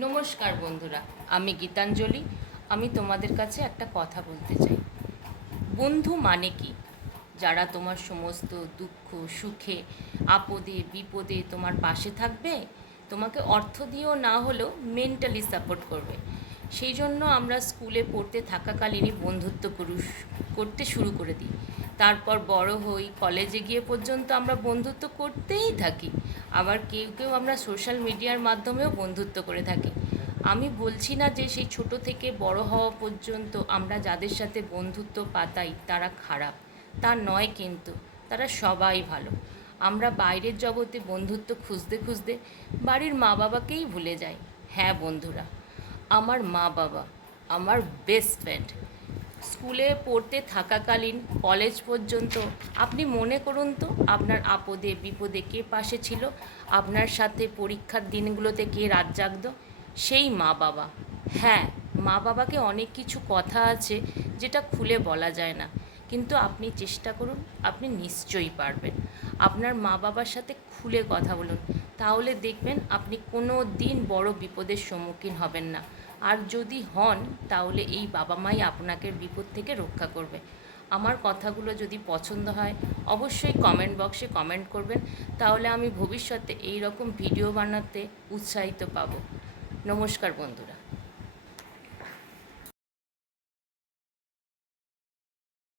নমস্কার বন্ধুরা, আমি গীতাঞ্জলি। আমি তোমাদের কাছে একটা কথা বলতে চাই। বন্ধু মানে কি? যারা তোমার সমস্ত দুঃখ সুখে আপদে বিপদে তোমার পাশে থাকবে, তোমাকে অর্থ দিয়েও না হলেও মেন্টালি সাপোর্ট করবে। সেই জন্য আমরা স্কুলে পড়তে থাকাকালীনই বন্ধুত্ব করতে শুরু করে দিই। তারপর বড় হই, কলেজে গিয়ে পর্যন্ত আমরা বন্ধুত্ব করতেই থাকি। আবার কেউ কেউ আমরা সোশ্যাল মিডিয়ার মাধ্যমেও বন্ধুত্ব করে থাকি। আমি বলছি না যে সেই ছোট থেকে বড় হওয়া পর্যন্ত আমরা যাদের সাথে বন্ধুত্ব পাতাই তারা খারাপ, তা নয়, কিন্তু তারা সবাই ভালো। আমরা বাইরের জগতে বন্ধুত্ব খুঁজতে খুঁজতে বাড়ির মা বাবাকেই ভুলে যাই। হ্যাঁ বন্ধুরা, আমার মা বাবা আমার বেস্ট ফ্রেন্ড। স্কুলে পড়তে থাকাকালীন কলেজ পর্যন্ত আপনি মনে করুন তো, আপনার আপদে বিপদে কে পাশে ছিল? আপনার সাথে পরীক্ষার দিনগুলোতে কে রাত জাগতো? সেই মা বাবা। হ্যাঁ, মা বাবাকে অনেক কিছু কথা আছে যেটা খুলে বলা যায় না, কিন্তু আপনি চেষ্টা করুন, আপনি নিশ্চয়ই পারবেন। আপনার মা বাবার সাথে খুলে কথা বলুন, তাহলে দেখবেন আপনি কোনো দিন বড় বিপদের সম্মুখীন হবেন না। আর যদি হন, তাহলে এই বাবা মাই আপনাকে বিপদ থেকে রক্ষা করবে। আমার কথাগুলো যদি পছন্দ হয়, অবশ্যই কমেন্ট বক্সে কমেন্ট করবেন, তাহলে আমি ভবিষ্যতে এই রকম ভিডিও বানাতে উৎসাহিত পাব। নমস্কার বন্ধুরা।